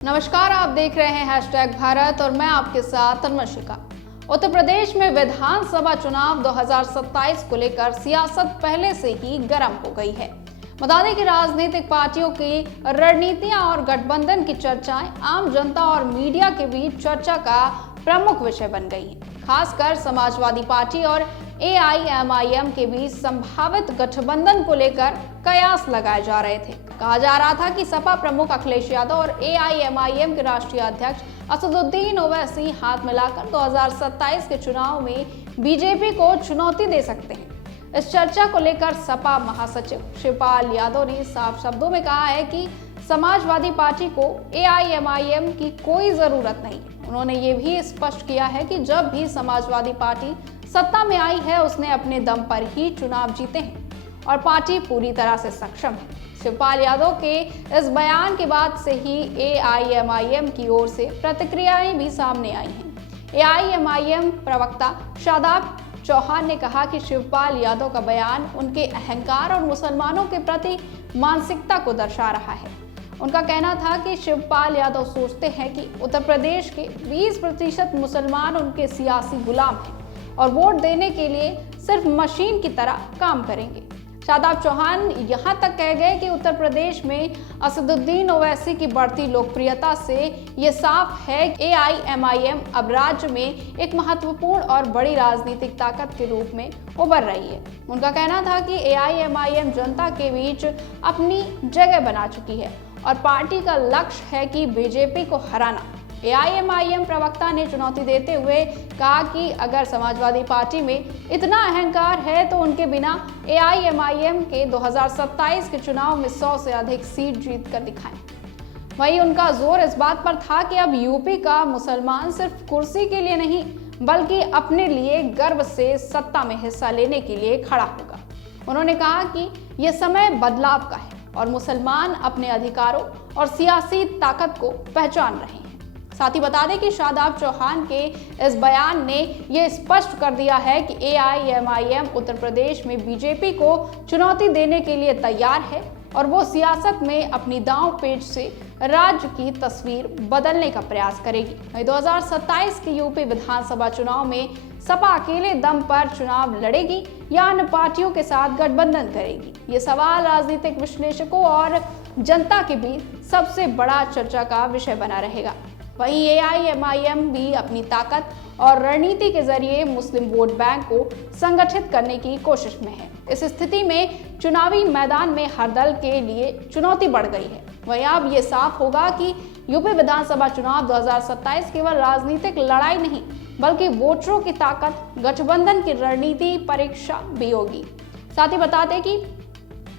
नमस्कार, आप देख रहे हैं हैशटैग भारत और मैं आपके साथ तन्मशिका। उत्तर प्रदेश में विधानसभा चुनाव 2027 को लेकर सियासत पहले से ही गर्म हो गई है। बता दें कि राजनीतिक पार्टियों की रणनीतियां और गठबंधन की चर्चाएं आम जनता और मीडिया के बीच चर्चा का प्रमुख विषय बन गई है। खासकर समाजवादी पार्टी और AIMIM के बीच संभावित गठबंधन को लेकर कयास लगाए जा रहे थे। कहा जा रहा था कि सपा प्रमुख अखिलेश यादव और AIMIM के राष्ट्रीय अध्यक्ष असदुद्दीन ओवैसी हाथ मिलाकर 2027 के चुनाव में बीजेपी को चुनौती दे सकते हैं। इस चर्चा को लेकर सपा महासचिव शिवपाल यादव ने साफ शब्दों में कहा है कि समाजवादी पार्टी को AIMIM की कोई जरूरत नहीं है। उन्होंने ये भी स्पष्ट किया है कि जब भी समाजवादी पार्टी सत्ता में आई है उसने अपने दम पर ही चुनाव जीते हैं और पार्टी पूरी तरह से सक्षम है। शिवपाल यादव के इस बयान के बाद से ही AIMIM की ओर से प्रतिक्रियाएं भी सामने आई हैं। AIMIM प्रवक्ता शादाब चौहान ने कहा कि शिवपाल यादव का बयान उनके अहंकार और मुसलमानों के प्रति मानसिकता को दर्शा रहा है। उनका कहना था कि शिवपाल यादव सोचते हैं कि उत्तर प्रदेश के 20% मुसलमान उनके सियासी गुलाम हैं और वोट देने के लिए सिर्फ मशीन की तरह काम करेंगे। शादाब चौहान यहां तक कह गए कि उत्तर प्रदेश में असदुद्दीन ओवैसी की बढ़ती लोकप्रियता से ये साफ है कि AIMIM अब राज्य में एक महत्वपूर्ण और बड़ी राजनीतिक ताकत के रूप में उभर रही है। उनका कहना था कि AIMIM जनता के बीच अपनी जगह बना चुकी है और पार्टी का लक्ष्य है कि बीजेपी को हराना। AIMIM प्रवक्ता ने चुनौती देते हुए कहा कि अगर समाजवादी पार्टी में इतना अहंकार है तो उनके बिना AIMIM के 2027 के चुनाव में 100 से अधिक सीट जीत कर दिखाएं। वहीं उनका जोर इस बात पर था कि अब यूपी का मुसलमान सिर्फ कुर्सी के लिए नहीं बल्कि अपने लिए गर्व से सत्ता में हिस्सा लेने के लिए खड़ा होगा। उन्होंने कहा कि यह समय बदलाव का है और मुसलमान अपने अधिकारों और सियासी ताकत को पहचान रहे हैं। साथ ही बता दें कि शादाब चौहान के इस बयान ने यह स्पष्ट कर दिया है कि AIMIM उत्तर प्रदेश में बीजेपी को चुनौती देने के लिए तैयार है और वो सियासत में अपनी दांव पेच से राज्य की तस्वीर बदलने का प्रयास करेगी। 2027 के यूपी विधानसभा चुनाव में सपा अकेले दम पर चुनाव लड़ेगी या अन्य पार्टियों के साथ गठबंधन करेगी, ये सवाल राजनीतिक विश्लेषकों और जनता के बीच सबसे बड़ा चर्चा का विषय बना रहेगा। वहीं AIMIM भी अपनी ताकत और रणनीति के जरिए मुस्लिम वोट बैंक को संगठित करने की कोशिश में है। इस स्थिति में चुनावी मैदान में हर दल के लिए चुनौती बढ़ गई है। वहीं अब ये साफ होगा कि यूपी विधानसभा चुनाव 2027 केवल राजनीतिक लड़ाई नहीं बल्कि वोटरों की ताकत, गठबंधन की रणनीति परीक्षा भी होगी। साथ ही बता दें कि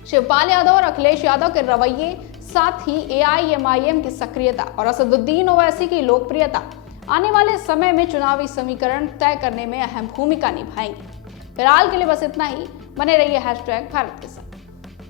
शिवपाल यादव और अखिलेश यादव के रवैये, साथ ही AIMIM की सक्रियता और असदुद्दीन ओवैसी की लोकप्रियता आने वाले समय में चुनावी समीकरण तय करने में अहम भूमिका निभाएंगे। फिलहाल के लिए बस इतना ही। बने रहिए हैशटैग भारत के साथ।